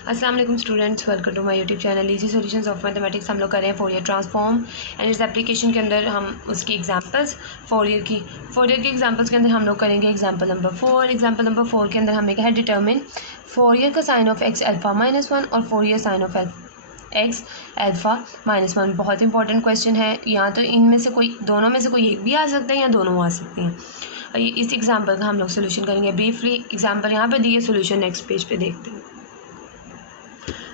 अस्सलाम वालेकुम students, welcome to my YouTube channel easy solutions of mathematics. हम लोग कर रहे हैं फोरियर ट्रांसफॉर्म एंड इस एप्लीकेशन के अंदर हम उसकी एग्जांपल्स फोरियर की एग्जांपल्स के अंदर हम लोग करेंगे एग्जांपल नंबर 4। एग्जांपल नंबर 4 के अंदर हमें क्या है, डिटर्मिन फोरियर का साइन ऑफ एक्स अल्फ़ा -1 और Fourier sine of x alpha -1। बहुत इंपॉर्टेंट क्वेश्चन है। या तो इनमें से कोई, दोनों में से कोई एक भी आ सकता है या दोनों आ सकते हैं। और इस एग्जाम्पल का हम लोग सोल्यूशन करेंगे। ब्रीफली एग्जाम्पल यहाँ पे दिए, सोल्यूशन नेक्स्ट पेज पे देखते हैं।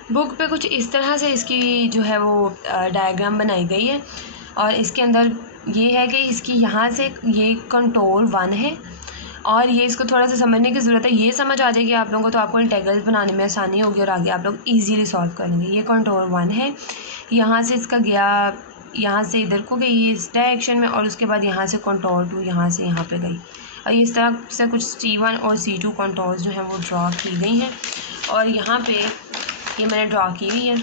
बुक पे कुछ इस तरह से इसकी जो है वो डायग्राम बनाई गई है और इसके अंदर ये है कि इसकी यहाँ से ये कंट्रोल 1 है और ये इसको थोड़ा सा समझने की ज़रूरत है। ये समझ आ जाएगी आप लोगों को तो आपको इंटेग्रल्स बनाने में आसानी होगी और आगे आप लोग इजीली सॉल्व करेंगे। ये कंट्रोल 1 है, यहाँ से इसका गया, यहाँ से इधर को गई इस डायरेक्शन में और उसके बाद यहाँ से कंट्रोल 2 यहाँ से यहाँ पे गई और इस तरह से कुछ C1 और C2 कंट्रोल्स जो हैं वो ड्रॉ की गई हैं और यहाँ पे ये मैंने ड्रॉ की हुई है।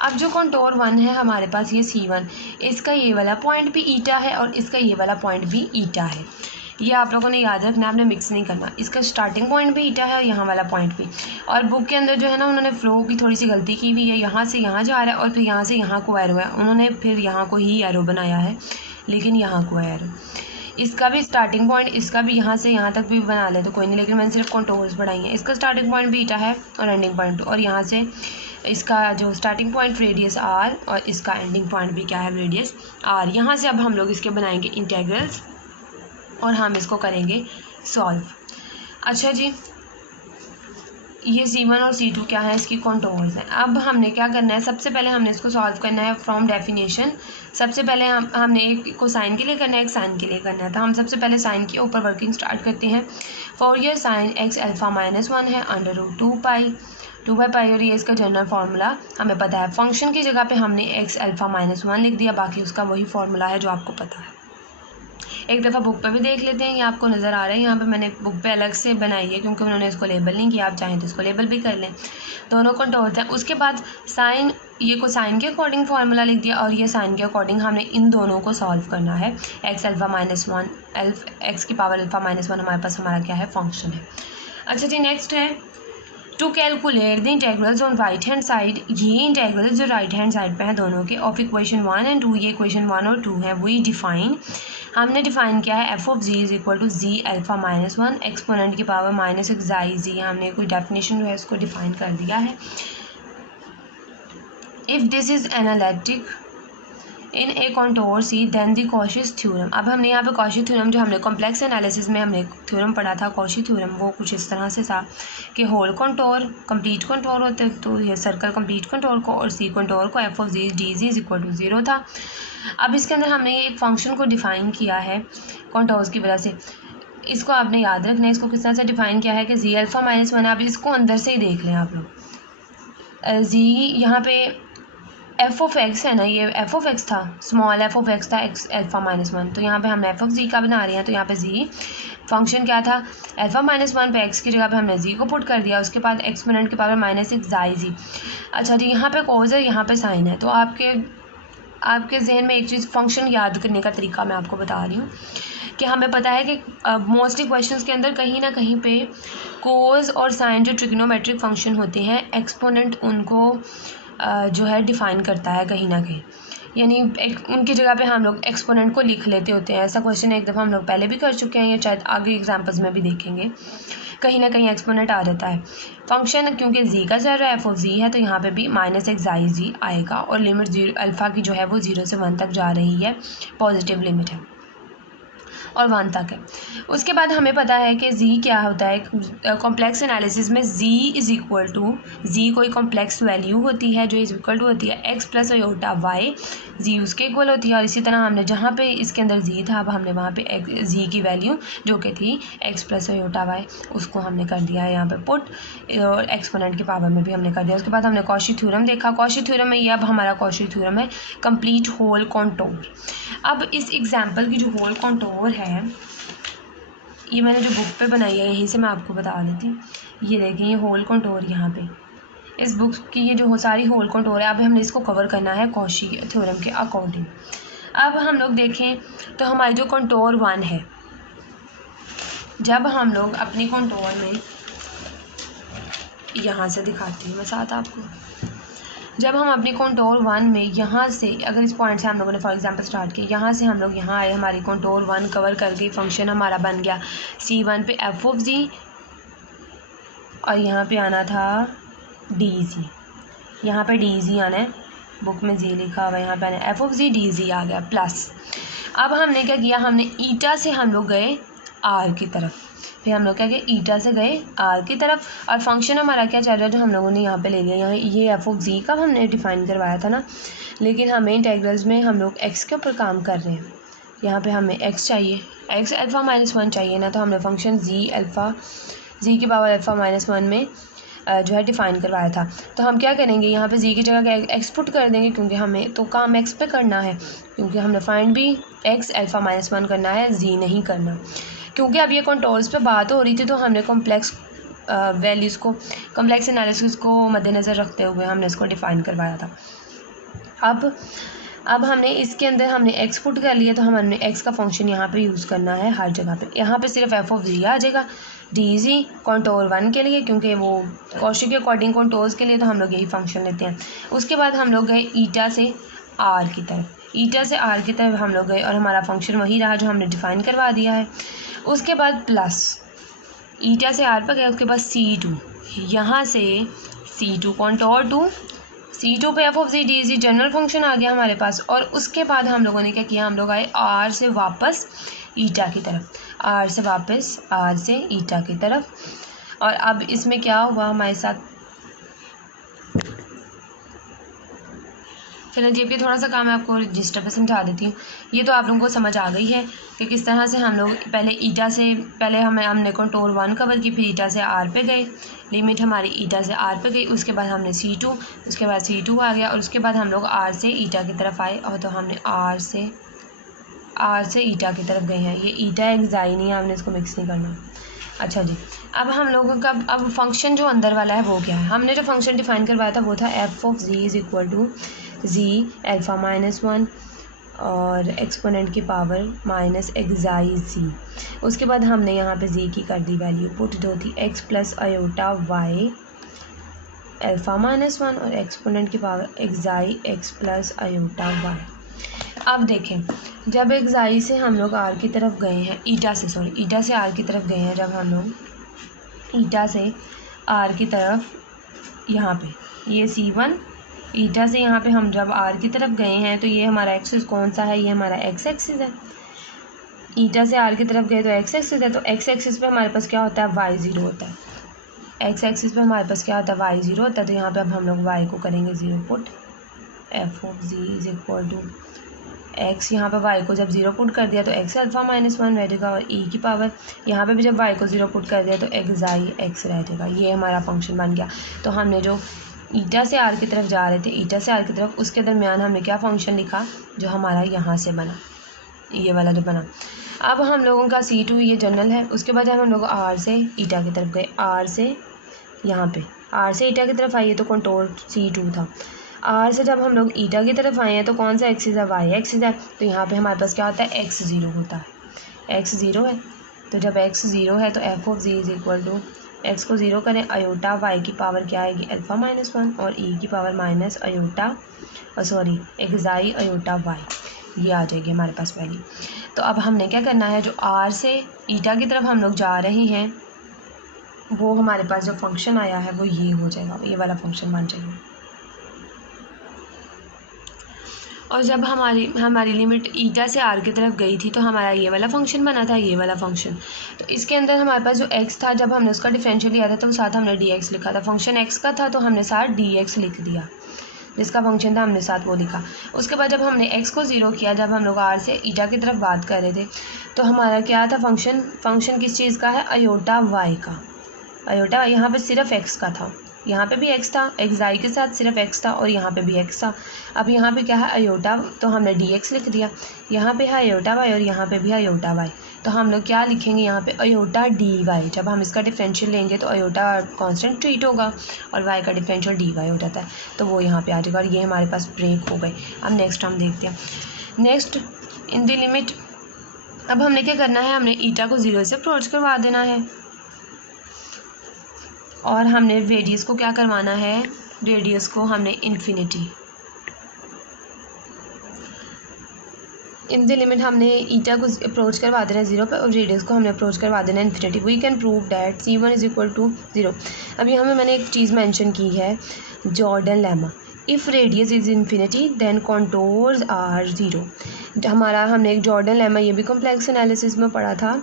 अब जो कंटोर 1 है हमारे पास, ये C1, इसका ये वाला पॉइंट भी ईटा है और इसका ये वाला पॉइंट भी ईटा है। ये आप लोगों ने याद रखना, आपने मिक्स नहीं करना। इसका स्टार्टिंग पॉइंट भी ईटा है और यहाँ वाला पॉइंट भी। और बुक के अंदर जो है ना, उन्होंने फ्लो की थोड़ी सी गलती की हुई है। यहाँ से यहाँ जा रहा है और फिर यहाँ से यहाँ को एरो है, उन्होंने फिर यहाँ को ही एरो बनाया है लेकिन यहाँ को एरो। इसका भी स्टार्टिंग पॉइंट, इसका भी यहाँ से यहाँ तक भी बना ले तो कोई नहीं, लेकिन मैंने सिर्फ कंटोर्स बढ़ाई हैं। इसका स्टार्टिंग पॉइंट भी ईटा है और एंडिंग पॉइंट, और यहाँ से इसका जो स्टार्टिंग पॉइंट रेडियस r और इसका एंडिंग पॉइंट भी क्या है, रेडियस r। यहाँ से अब हम लोग इसके बनाएंगे इंटेग्रल्स और हम इसको करेंगे सॉल्व। अच्छा जी, ये C1 और C2 क्या है, इसकी कंट्रोल्स हैं। अब हमने क्या करना है, सबसे पहले हमने इसको सॉल्व करना है फ्रॉम डेफिनेशन। सबसे पहले हमने एक को साइन के लिए करना है, एक साइन के लिए करना है। तो हम सबसे पहले साइन के ऊपर वर्किंग स्टार्ट करते हैं। फोरियर साइन एक्स अल्फ़ा -1 है √2π और ये इसका जनरल फार्मूला हमें पता है। फंक्शन की जगह पे हमने एक्स अल्फ़ा -1 लिख दिया, बाकी उसका वही फार्मूला है जो आपको पता है। एक दफ़ा बुक पे भी देख लेते हैं, ये आपको नज़र आ रहा है। यहाँ पे मैंने बुक पे अलग से बनाई है क्योंकि उन्होंने इसको लेबल नहीं किया। आप चाहें तो इसको लेबल भी कर लें, दोनों कंट्रोल हैं। उसके बाद साइन, ये को साइन के अकॉर्डिंग फार्मूला लिख दिया और ये साइन के अकॉर्डिंग हमने इन दोनों को सॉल्व करना है। एक्स अल्फ़ा -1 एक्स की पावर अल्फ़ा -1 हमारे पास हमारा क्या है, फंक्शन है। अच्छा जी, नेक्स्ट है to calculate the integrals on right hand side. ये इंटेग्रल्स जो राइट हैंड साइड पे हैं दोनों के, ऑफ इक्वेशन 1 एंड 2, ये इक्वेशन 1 और 2 है, वही डिफाइन हमने डिफाइन किया है। f of z is equal to z alpha -1 exponent की पावर -xi। हमने कोई डेफिनेशन जो है इसको डिफाइन कर दिया है। If this is analytic in a contour C then the Cauchy theorem. अब हमने यहाँ पे कॉशी थ्योरम, जो हमने कॉम्प्लेक्स एनालिसिस में हमने थ्योरम पढ़ा था कॉशी थ्योरम, वो कुछ इस तरह से था कि होल कंटोर कंप्लीट कंटोर होते, तो ये सर्कल कंप्लीट कंटोर को और सी कंटोर को f of z dz is equal to 0 था। अब इसके अंदर हमने ये एक फंक्शन को डिफ़ाइन किया है कंटोर्स की वजह से। इसको आपने याद रखना है, इसको किस तरह से डिफ़ाइन किया है कि z अल्फ़ा -1। अब इसको अंदर से ही देख लें आप लोग। z यहाँ पे f of x है ना, ये f of x था, स्मॉल f of x था x अल्फ़ा -1, तो यहाँ पे हमने f of z का बना रहे हैं। तो यहाँ पे z फंक्शन क्या था, अल्फ़ा -1 पे x की जगह पे हमने z को पुट कर दिया, उसके बाद एक्सपोनेंट की पावर -xi। अच्छा जी, यहाँ पे कोस है, यहाँ पे साइन है। तो आपके जहन में एक चीज़, फंक्शन याद करने का तरीका मैं आपको बता रही हूँ कि हमें पता है कि मोस्टली क्वेश्चंस के अंदर कहीं ना कहीं पे कोस और साइन जो ट्रिग्नोमेट्रिक फंक्शन होते हैं, एक्सपोनेंट उनको जो है डिफ़ाइन करता है कहीं ना कहीं, यानी उनकी जगह पे हम लोग एक्सपोनेंट को लिख लेते होते हैं। ऐसा क्वेश्चन एक दफ़ा हम लोग पहले भी कर चुके हैं, या शायद आगे एग्जांपल्स में भी देखेंगे, कहीं ना कहीं एक्सपोनेंट आ जाता है। फंक्शन क्योंकि z का चल रहा है, f of z है, तो यहाँ पे भी -xi आएगा और लिमिट 0 अल्फ़ा की जो है वो 0 से 1 तक जा रही है, पॉजिटिव लिमिट है और 1 तक है। उसके बाद हमें पता है कि z क्या होता है कॉम्प्लेक्स एनालिसिस में। z is equal to, z कोई कॉम्प्लेक्स वैल्यू होती है जो इज़ इक्वल टू होती है x plus iota y, z उसके इक्वल होती है। और इसी तरह हमने जहाँ पे इसके अंदर z था, अब हमने वहाँ पे z की वैल्यू जो कि थी x प्लस आयोटा y, उसको हमने कर दिया है यहाँ पे पुट, और एक्सपोनेंट की पावर में भी हमने कर दिया। उसके बाद हमने कॉशी थ्योरम देखा। कॉशी थ्योरम में ये अब हमारा कॉशी थ्योरम है कंप्लीट होल कंटोर। अब इस एग्जाम्पल की जो होल कंटोर है, ये मैंने जो बुक पे बनाई है यहीं से मैं आपको बता देती हूँ। ये देखें, ये होल कंटोर यहाँ पे इस बुक की ये जो सारी होल कंटोर है, अब हमने इसको कवर करना है कॉशी थ्योरम के अकॉर्डिंग। अब हम लोग देखें तो हमारी जो कंटोर 1 है, जब हम लोग अपनी कंटोर में यहाँ से दिखाती हूँ मैं साथ आपको। जब हम अपनी कंटूर 1 में यहाँ से, अगर इस पॉइंट से हम लोगों ने फॉर एग्जांपल स्टार्ट किया, यहाँ से हम लोग यहाँ आए, हमारी कंटूर 1 कवर कर गई, फंक्शन हमारा बन गया C1 पे एफ ऑफ जी, और यहाँ पे आना था डी जी, यहाँ पे डी जी आना है, बुक में जी लिखा हुआ है, यहाँ पे आना है F of G, D G आ गया प्लस। अब हमने क्या किया, हमने ईटा से हम लोग गए आर की तरफ, फिर हम लोग क्या किया, ईटा से गए आर की तरफ, और फंक्शन हमारा क्या चल रहा है जो हम लोगों ने यहाँ पे ले लिया, यहाँ ये एफ ऑफ जी का हमने डिफ़ाइन करवाया था ना, लेकिन हमें इंटेग्रल्स में हम लोग एक्स के ऊपर काम कर रहे हैं। यहाँ पे हमें एक्स चाहिए, एक्स अल्फ़ा -1 चाहिए ना, तो हमने फंक्शन जी की पावर अल्फ़ा -1 में जो है डिफ़ाइन करवाया था। तो हम क्या करेंगे, यहाँ पे जी की जगह एक्स पुट कर देंगे, क्योंकि हमें तो काम एक्स पे करना है, क्योंकि हमने फाइंड भी एक्स अल्फ़ा -1 करना है, जी नहीं करना। क्योंकि अब ये कंट्रोल्स पे बात हो रही थी, तो हमने कॉम्प्लेक्स वैल्यूज़ को, कॉम्प्लेक्स एनालिसिस को मद्देनज़र रखते हुए हमने इसको डिफ़ाइन करवाया था। अब हमने इसके अंदर हमने एक्स पुट कर लिया, तो हमने एक्स का फंक्शन यहाँ पे यूज़ करना है हर जगह पे। यहाँ पे सिर्फ एफ ऑफ जी आ जाएगा, डी जी कंटूर 1 के लिए, क्योंकि वो कॉची के अकॉर्डिंग कंटूर्स के लिए तो हम लोग यही फंक्शन लेते हैं। उसके बाद हम लोग गए ईटा से आर की तरफ, ईटा से आर की तरफ हम लोग गए, और हमारा फंक्शन वही रहा जो हमने डिफ़ाइन करवा दिया है। उसके बाद प्लस ईटा से आर पर गए, उसके बाद C2, यहाँ से C2 कंटूर 2, C2 पे F of G D G general function आ गया हमारे पास। और उसके बाद हम लोगों ने क्या किया, हम लोग आए आर से वापस ईटा की तरफ, आर से वापस आर से ईटा की तरफ। और अब इसमें क्या हुआ हमारे साथ, चलो जी, अब ये थोड़ा सा काम मैं आपको रजिस्टर पे समझा देती हूँ। ये तो आप लोगों को समझ आ गई है कि किस तरह से हम लोग पहले ईटा से, पहले हमने कंटूर 1 कवर की, फिर ईटा से आर पे गए, लिमिट हमारी ईटा से आर पे गई, उसके बाद हमने C2, उसके बाद C2 आ गया, और उसके बाद हम लोग आर से ईटा की तरफ आए, और तो हमने आर से ईटा की तरफ गए हैं। ये ईटा एक्साई नहीं है, हमने इसको मिक्स नहीं करना। अच्छा जी, अब हम लोगों का अब फंक्शन जो अंदर वाला है वो क्या है, हमने जो फंक्शन डिफ़ाइन करवाया था वो था f of z is equal to z alpha -1 और एक्सपोनेंट की पावर माइनस एक्साई जी। उसके बाद हमने यहाँ पे जी की कर दी वैल्यू पुट, जो थी x plus iota y alpha -1 और एक्सपोनेंट की power xi x plus iota y. अब देखें, जब एक्साई से हम लोग आर की तरफ गए हैं, ईटा से आर की तरफ गए हैं, जब हम लोग ईटा से आर की तरफ, यहाँ पे ये C1, ईटा से यहाँ पे हम जब आर की तरफ गए हैं, तो ये हमारा एक्सिस कौन सा है, ये हमारा एक्स एक्सिस है। ईटा से आर की तरफ गए तो एक्स एक्सिस है, तो एक्स एक्सिस पे हमारे पास क्या होता है, y0 होता है। एक्स एक्सिस पे हमारे पास क्या होता है, y0 होता है। तो यहाँ पे अब हम लोग y को करेंगे 0 put, f of z is equal to x, यहाँ पे y को जब 0 पुट कर दिया तो एक्स अल्फ़ा -1 रह जाएगा, और e की पावर यहाँ पे भी जब y को 0 पुट कर दिया तो एक्साई एक्स रह जाएगा। ये हमारा फंक्शन बन गया। तो हमने जो ईटा से आर की तरफ जा रहे थे, ईटा से आर की तरफ, उसके दरमियान हमने क्या फंक्शन लिखा जो हमारा यहाँ से बना, ये वाला जो बना। अब हम लोगों का C2 ये जनरल है। उसके बाद जब हम लोग आर से ईटा की तरफ गए, आर से यहाँ पे आर से ईटा की तरफ आइए तो कंटूर C2 था। आर से जब हम लोग ईटा की तरफ आए हैं तो कौन सा एक्सिस है, वाई एक्सिस है। तो यहाँ पे हमारे पास क्या होता है, x0 होता है, x0 है। तो जब x0 है तो f of z is equal to, x को 0 करें, अयोटा वाई की पावर क्या आएगी, अल्फ़ा -1 और ई की power minus iota xi iota y, ये आ जाएगी हमारे पास वैल्यू। तो अब हमने क्या करना है, जो आर से ईटा की तरफ हम लोग जा रहे हैं, वो हमारे पास जो फंक्शन आया है वो ये हो जाएगा, ये वाला फंक्शन बन जाएगा। और जब हमारी लिमिट ईटा से आर की तरफ गई थी तो हमारा ये वाला फंक्शन बना था, ये वाला फंक्शन। तो इसके अंदर हमारे पास जो x था, जब हमने उसका डिफरेंशियल लिया था तो साथ हमने dx लिखा था। फंक्शन x का था तो हमने साथ dx लिख दिया, जिसका फंक्शन था हमने साथ वो लिखा। उसके बाद जब हमने x को 0 किया, जब हम लोग आर से ईटा की तरफ बात कर रहे थे, तो हमारा क्या था फंक्शन किस चीज़ का है, अयोटा वाई का। अयोटा यहाँ पर सिर्फ x का था, यहाँ पे भी x था, एक्साई के साथ सिर्फ x था, और यहाँ पे भी x था। अब यहाँ पे क्या है, अयोटा, तो हमने dx लिख दिया। यहाँ पे है अयोटा वाई और यहाँ पे भी है अयोटा वाई। तो हम लोग क्या लिखेंगे यहाँ पे, अयोटा डी वाई। जब हम इसका डिफरेंशियल लेंगे तो अयोटा कांस्टेंट ट्रीट होगा और y का डिफरेंशियल डी वाई हो जाता है, तो वो यहाँ पे आ जाएगा। और ये हमारे पास ब्रेक हो गए। अब नेक्स्ट हम देखते हैं, नेक्स्ट इन द लिमिट। अब हमने क्या करना है, हमने ईटा को 0 से अप्रोच करवा देना है। और हमने रेडियस को क्या करवाना है, रेडियस को हमने इन्फिनिटी, इन द लिमिट हमने ईटा को अप्रोच करवा देना है 0 पर और रेडियस को हमने अप्रोच करवा देना है infinity. We can prove that C1 is equal to 0। अभी हमें मैंने एक चीज़ मेंशन की है, Jordan lemma, if radius is infinity then contours are 0। हमने एक जॉर्डन लेमा ये भी कॉम्प्लेक्स एनालिसिस में पढ़ा था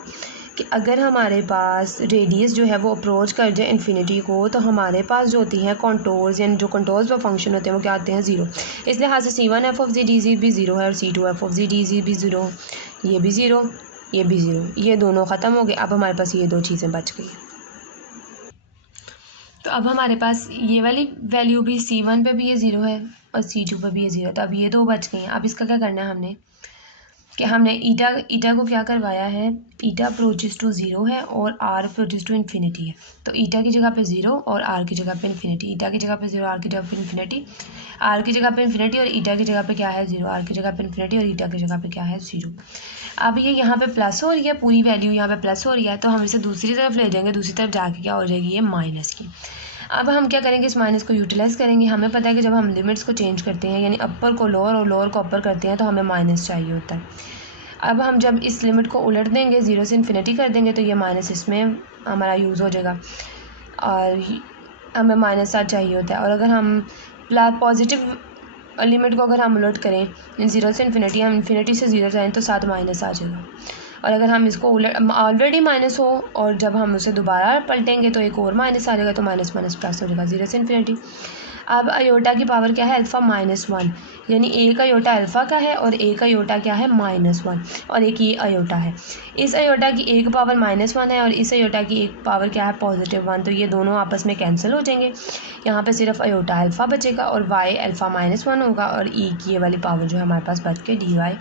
कि अगर हमारे पास रेडियस जो है वो अप्रोच कर जाए इन्फिनिटी को तो हमारे पास जो होती हैं कॉन्टोर्स, यानी जो कॉन्टोर्स पर फंक्शन होते हैं वो क्या आते हैं 0। इस लिहाज से C1 f of z dz भी 0 है और C2 f of z dz भी 0, ये भी 0, ये भी 0, ये दोनों ख़त्म हो गए। अब हमारे पास ये दो चीज़ें बच गई। तो अब हमारे पास ये वाली वैल्यू भी C1 पे भी ये 0 है और C2 पे भी ये 0, तो अब ये दो बच गई हैं। अब इसका क्या करना है हमने कि हमने ईटा को क्या करवाया है, ईटा अप्रोचेस टू 0 है और आर अप्रोचेस टू इन्फिनिटी है। तो ईटा की जगह पे 0 और आर की जगह पे इन्फिनिटी, ईटा की जगह पे 0, आर की जगह पे इन्फिनिटी, आर की जगह पे इन्फिनिटी और ईटा की जगह पे क्या है 0, आर की जगह पे इन्फिनिटी और ईटा की जगह पे क्या है 0। अब ये यहाँ पे प्लस हो रही है, पूरी वैल्यू यहाँ पे प्लस हो रही है, तो हम इसे दूसरी तरफ ले जाएंगे, दूसरी तरफ जाके क्या हो जाएगी ये माइनस की। अब हम क्या करेंगे, इस माइनस को यूटिलाइज़ करेंगे। हमें पता है कि जब हम लिमिट्स को चेंज करते हैं यानी अपर को लोअर और लोअर को अपर करते हैं तो हमें माइनस चाहिए होता है। अब हम जब इस लिमिट को उलट देंगे, 0 से इन्फिनिटी कर देंगे तो ये माइनस इसमें हमारा यूज़ हो जाएगा और हमें माइनस 7 चाहिए होता है। और अगर हम पॉजिटिव लिमिट को अगर हम उलट करें 0 से इन्फिनिटी, हम इन्फिनिटी से 0 जाएँ तो 7 माइनस आ जाएगा। और अगर हम इसको उलट ऑलरेडी माइनस हो और जब हम उसे दोबारा पलटेंगे तो एक और माइनस आ जाएगा, तो माइनस माइनस प्लस हो जाएगा 0 से इन्फिनिटी। अब अयोटा की पावर क्या है, अल्फ़ा -1, यानी एक अयोटा अल्फ़ा का है और एक अयोटा क्या है -1 और एक ये अयोटा है। इस अयोटा की एक पावर -1 है और इस अयोटा की एक पावर क्या है +1, तो ये दोनों आपस में कैंसिल हो जाएंगे। यहाँ पे सिर्फ अयोटा अल्फ़ा बचेगा और y अल्फ़ा -1 होगा और e की ये वाली पावर जो है हमारे पास बच के dy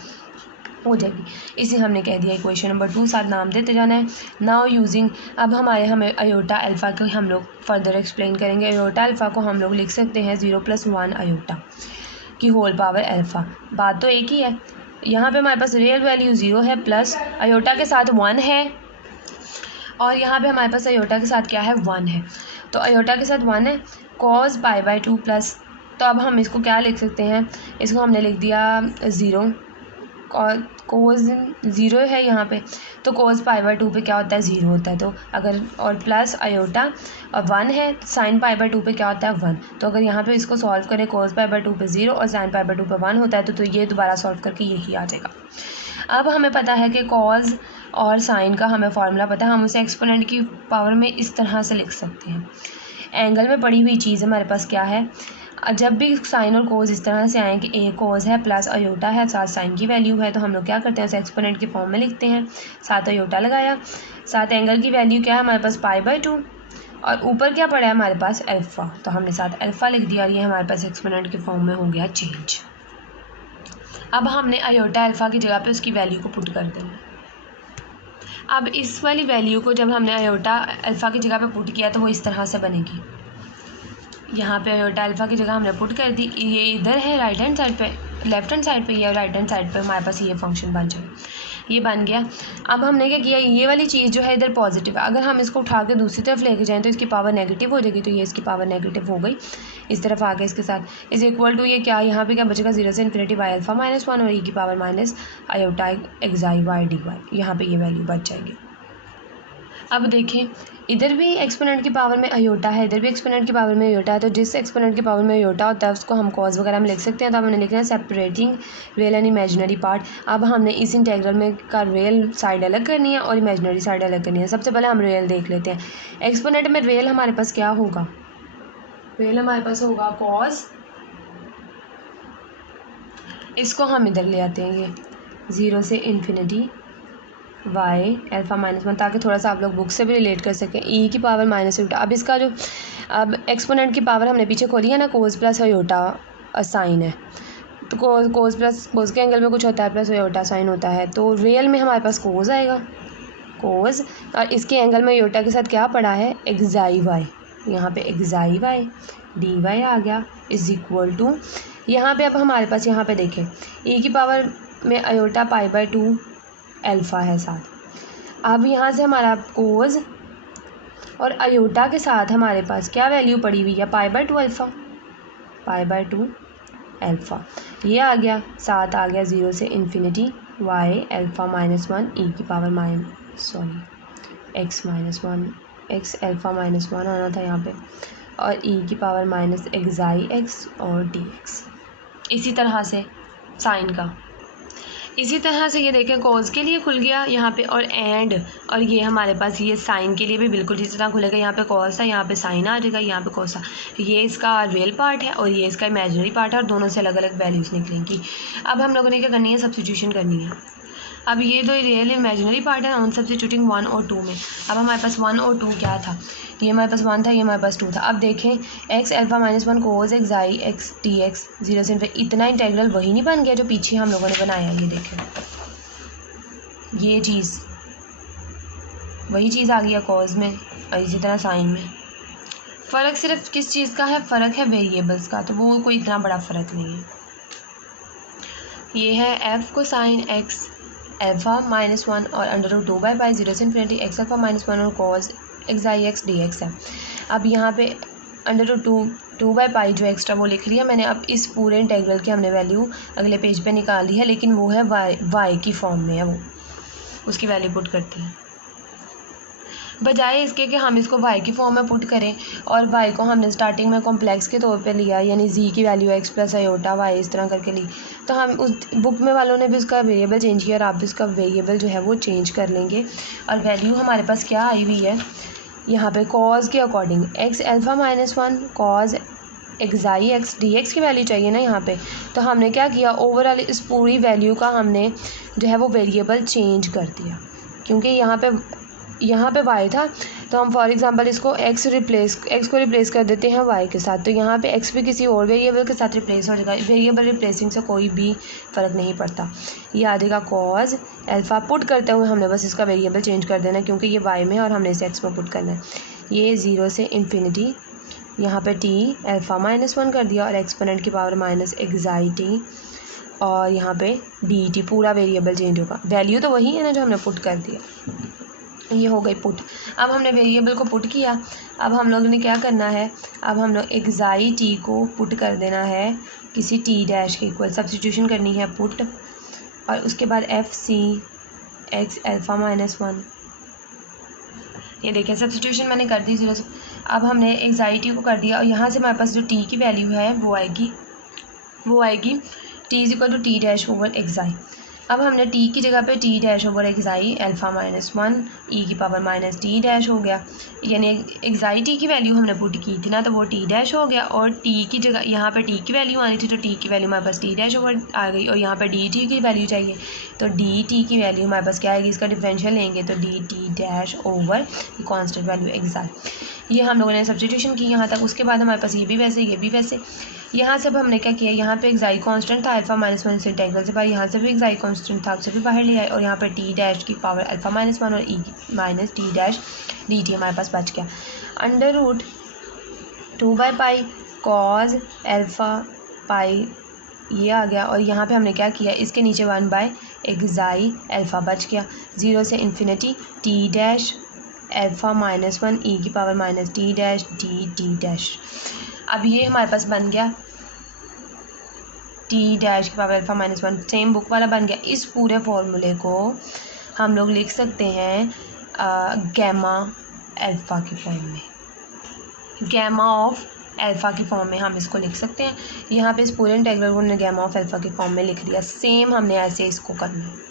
हो जाएगी। इसे हमने कह दिया इक्वेशन नंबर 2, साथ नाम देते जाना है। नाउ यूजिंग, अब हमें अयोटा अल्फ़ा को हम लोग फर्दर एक्सप्लेन करेंगे। अयोटा अल्फ़ा को हम लोग लिख सकते हैं 0 + 1 अयोटा की होल पावर अल्फ़ा। बात तो एक ही है, यहाँ पे हमारे पास रियल वैल्यू 0 है प्लस अयोटा के साथ 1 है और यहाँ पे हमारे पास अयोटा के साथ क्या है 1 है। तो अयोटा के साथ 1 है, cos π/2 प्लस, तो अब हम इसको क्या लिख सकते हैं, इसको हमने लिख दिया 0, कोस 0 है यहाँ पे, तो cos π/2 पे क्या होता है 0 होता है। तो अगर और प्लस अयोटा और 1 है, sin π/2 पे क्या होता है 1, तो अगर यहाँ पे इसको सॉल्व करें cos π/2 पे 0 और sin π/2 पे 1 होता है तो ये दोबारा सॉल्व करके यही आ जाएगा। अब हमें पता है कि cos और sin का हमें फार्मूला पता है, हम उसे एक्सपोनेंट की पावर में इस तरह से लिख सकते हैं। एंगल में पड़ी हुई चीज़ हमारे पास क्या है, जब भी साइन और कोस इस तरह से आए कि ए कोस है प्लस अयोटा है साथ साइन की वैल्यू है, तो हम लोग क्या करते हैं उसे एक्सपोनेंट की फॉर्म में लिखते हैं। साथ अयोटा लगाया, साथ एंगल की वैल्यू क्या है हमारे पास π/2 और ऊपर क्या पड़ा है हमारे पास अल्फ़ा, तो हमने साथ अल्फ़ा लिख दिया और ये हमारे पास एक्सपोनेंट की फॉर्म में हो गया चेंज। अब हमने अयोटा अल्फ़ा की जगह पे उसकी वैल्यू को पुट कर देना। अब इस वाली वैल्यू को जब हमने अयोटा अल्फ़ा की जगह पे पुट किया तो वो इस तरह से बनेगी। यहाँ पे अयोटा अल्फ़ा की जगह हमने पुट कर दी, ये इधर है राइट हैंड साइड पे, लेफ्ट हैंड साइड पे ये और राइट हैंड साइड पे हमारे पास ये फंक्शन बन जाए, ये बन गया। अब हमने क्या किया, ये वाली चीज़ जो है इधर पॉजिटिव है, अगर हम इसको उठा के दूसरी तरफ लेके जाएँ तो इसकी पावर नेगेटिव हो जाएगी, तो ये इसकी पावर नेगेटिव हो गई, इस तरफ आ गए इसके साथ इज इक्वल टू ये क्या, यहाँ पे क्या बचेगा 0 से इन्फिनिटी y अल्फ़ा -1 और e की power minus iota एक्साई y dy, यहाँ पे ये वैल्यू बच जाएगी। अब देखें इधर भी एक्सपोनेंट की पावर में अयोटा है, इधर भी एक्सपोनेंट की पावर में अयोटा है, तो जिस एक्सपोनेंट की पावर में अयोटा होता है उसको हम कॉस वगैरह में लिख सकते हैं। तो हमने लिखना है separating real and imaginary part. अब हमने इस इंटेग्रल में का रियल साइड अलग करनी है और इमेजिनरी साइड अलग करनी है। सबसे पहले हम रियल देख लेते हैं। एक्सपोनेंट में रियल हमारे पास क्या होगा, रियल हमारे पास होगा कॉस, इसको हम इधर ले आते हैं, ये 0 से इन्फिनिटी y अल्फ़ा -1, ताकि थोड़ा सा आप लोग बुक से भी रिलेट कर सकें, e की पावर -अयोटा। अब इसका जो अब एक्सपोनेंट की पावर हमने पीछे खोली है ना, कोस प्लस अयोटा साइन है, तो कोस प्लस कोस के एंगल में कुछ होता है प्लस अयोटा साइन होता है, तो रियल में हमारे पास कोस आएगा, कोस, और इसके एंगल में अयोटा के साथ क्या पड़ा है एक्साई y, यहाँ पे एक्साई y dy आ गया इज इक्वल टू, यहाँ पे अब हमारे पास यहाँ पे देखें e की पावर में अयोटा π/2 अल्फ़ा है साथ। अब यहाँ से हमारा कोस और आयोटा के साथ हमारे पास क्या वैल्यू पड़ी हुई है, π/2 अल्फ़ा, π/2 अल्फ़ा। ये आ गया, साथ आ गया 0 से इन्फिनिटी y अल्फ़ा -1 e की पावर x -1 x अल्फ़ा -1 आना था यहाँ पे, और e की पावर -xi और dx। इसी तरह से साइन का, इसी तरह से ये देखें कोस के लिए खुल गया यहाँ पे, और ये हमारे पास ये साइन के लिए भी बिल्कुल इसी तरह खुलेगा। यहाँ पे कॉस था, यहाँ पे साइन आ जाएगा, यहाँ पे कॉस था। ये इसका रियल पार्ट है और ये इसका इमेजिनरी पार्ट है, और दोनों से अलग अलग वैल्यूज़ निकलेंगी। अब हम लोगों ने क्या करनी है, सब्स्टिट्यूशन करनी है। अब ये दो रियल इमेजिनरी पार्ट है, उन सब्स्टिट्यूटिंग 1 और 2 में। अब हमारे पास 1 और 2 क्या था, ये हमारे पास 1 था, ये हमारे पास 2 था। अब देखें x अल्फ़ा -1 कोस xi x dx 0 से इतना इंटेग्रल वही नहीं बन गया जो पीछे हम लोगों ने बनाया। ये देखें, ये चीज़ वही चीज़ आ गई है कॉज में, और इसी तरह साइन में। फ़र्क सिर्फ किस चीज़ का है, फ़र्क है वेरिएबल्स का, तो वो कोई इतना बड़ा फ़र्क नहीं है। ये है f को साइन x अल्फ़ा -1 और √2/π 0 से इन्फिनिटी x अल्फ़ा -1 और cos xi x dx है। अब यहाँ पे √2/π जो एक्स्ट्रा वो लिख लिया मैंने। अब इस पूरे इंटेग्रल की हमने वैल्यू अगले पेज पे निकाल ली है, लेकिन वो है y की फॉर्म में है, वो उसकी वैल्यू पुट करते हैं। बजाय इसके कि हम इसको y की फॉर्म में पुट करें, और y को हमने स्टार्टिंग में कॉम्प्लेक्स के तौर पे लिया, यानी z की वैल्यू x + आयोटा y इस तरह करके ली, तो हम उस बुक में वालों ने भी उसका वेरिएबल चेंज किया, और आप भी उसका वेरिएबल जो है वो चेंज कर लेंगे। और वैल्यू हमारे पास क्या आई हुई है यहाँ पे, कॉज के according x alpha -1 cos xi x dx की वैल्यू चाहिए ना यहाँ पे। तो हमने क्या किया, ओवरऑल इस पूरी वैल्यू का हमने जो है वो वेरिएबल चेंज कर दिया, क्योंकि यहाँ पे y था, तो हम फॉर एग्जांपल इसको x को रिप्लेस कर देते हैं y के साथ, तो यहाँ पे x भी किसी और वेरिएबल के साथ रिप्लेस हो जाएगा। वेरिएबल रिप्लेसिंग से कोई भी फ़र्क नहीं पड़ता। ये आ जाएगा कॉज अल्फ़ा, पुट करते हुए हमने बस इसका वेरिएबल चेंज कर देना, क्योंकि ये y में है और हमने इसे x में पुट करना है। ये 0 से इन्फिनिटी, यहाँ पे t अल्फ़ा -1 कर दिया, और एक्सपोनेंट की पावर -xi t, और यहाँ पे dt, पूरा वेरिएबल चेंज होगा। वैल्यू तो वही है ना जो हमने पुट कर दिया, ये हो गई पुट। अब हमने वेरिएबल को पुट किया, अब हम लोग ने क्या करना है, अब हम लोग xi t को पुट कर देना है किसी t डैश के इक्वल, सब्स्टिट्यूशन करनी है पुट, और उसके बाद fc x अल्फ़ा -1, ये देखिए सब्स्टिट्यूशन मैंने कर दी 0 से। अब हमने xi t को कर दिया, और यहाँ से हमारे पास जो t की वैल्यू है वो आएगी t = t dash over xi। अब हमने t की जगह पे t dash over xi alpha -1 e की पावर -t डैश हो गया, यानी xi t की वैल्यू हमने पुट की थी ना, तो वो t डैश हो गया, और t की जगह यहाँ पे t की वैल्यू आनी थी, तो t की वैल्यू हमारे पास t डैश ओवर आ गई, और यहाँ पे dt की वैल्यू चाहिए, तो dt की वैल्यू हमारे पास क्या आएगी, इसका डिफरेंशियल लेंगे तो dt dash over constant value xi। ये हम लोगों ने सब्स्टिट्यूशन की यहाँ तक। उसके बाद हमारे पास ये भी वैसे। यहाँ से अब हमने क्या किया, यहाँ पे xi कांस्टेंट था अल्फ़ा -1 से इंटेग्रल से बाहर, यहाँ से भी xi कांस्टेंट था, उससे भी बाहर ले आए, और यहाँ पे t डैश की पावर अल्फ़ा -1 और e -t डैश dt हमारे पास बच गया। √2/π cos अल्फ़ा पाई ये आ गया, और यहाँ पे हमने क्या किया, इसके नीचे 1/xi अल्फ़ा बच गया। 0 से infinity t dash alpha -1 e की power -t dash dt dash. अब ये हमारे पास बन गया t डैश की पावर अल्फ़ा -1, सेम बुक वाला बन गया। इस पूरे फॉर्मूले को हम लोग लिख सकते हैं गैमा अल्फ़ा की फॉर्म में, गैमा ऑफ अल्फ़ा की फॉर्म में हम इसको लिख सकते हैं। यहाँ पे इस पूरे इंटीग्रल को हमने गैमा ऑफ अल्फ़ा की फॉर्म में लिख दिया। सेम हमने ऐसे इसको करना है।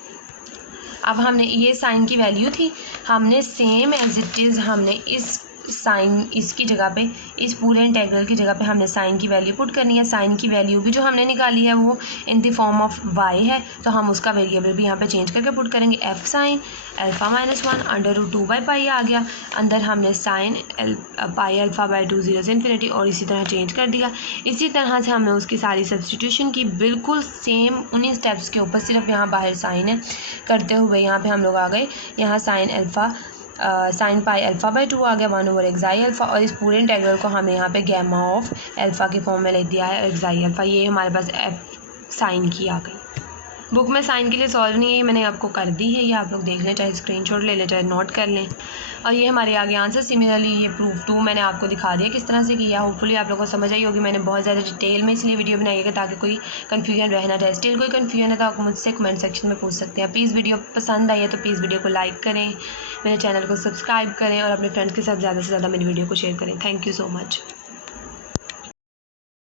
अब हमने ये साइन की वैल्यू थी, हमने सेम एज इट इज़ हमने इस साइन इसकी जगह पे, इस पूरे इंटीग्रल की जगह पे हमने साइन की वैल्यू पुट करनी है। साइन की वैल्यू भी जो हमने निकाली है वो in the form of y है, तो हम उसका वेरिएबल भी यहाँ पे चेंज करके पुट करेंगे। f साइन अल्फ़ा -1 √2/π आ गया, अंदर हमने साइन पाई अल्फ़ा/2 0 से इन्फिनिटी, और इसी तरह चेंज कर दिया। इसी तरह से हमने उसकी सारी सब्स्टिट्यूशन की, बिल्कुल सेम उन्हीं स्टेप्स के ऊपर, सिर्फ यहाँ बाहर साइन है करते हुए यहाँ पे हम लोग आ गए। यहाँ साइन पाई अल्फ़ा/2 आ गया 1/xi अल्फ़ा, और इस पूरे इंटीग्रल को हमने यहाँ पे गैमा ऑफ अल्फ़ा के फॉर्म में लिख दिया है xi अल्फ़ा। ये हमारे पास f साइन की आ गई। बुक में साइन के लिए सॉल्व नहीं है, ये मैंने आपको कर दी है, ये आप लोग देख लें, चाहे स्क्रीनशॉट ले लें चाहे नोट कर लें। और ये हमारे आगे आंसर। सिमिलरली ये प्रूफ 2 मैंने आपको दिखा दिया किस तरह से किया। होपफुली आप लोगों को समझ आई होगी। मैंने बहुत ज़्यादा डिटेल में इसलिए वीडियो बनाई है ताकि कोई कन्फ्यूजन रह ना जाए। स्टिल कोई कन्फ्यूजन है तो आप मुझसे कमेंट सेक्शन में पूछ सकते हैं। प्लीज़ वीडियो पसंद आई है तो प्लीज़ वीडियो को लाइक करें, मेरे चैनल को सब्सक्राइब करें और अपने फ्रेंड्स के साथ ज़्यादा से ज़्यादा मेरी वीडियो को शेयर करें। Thank you so much.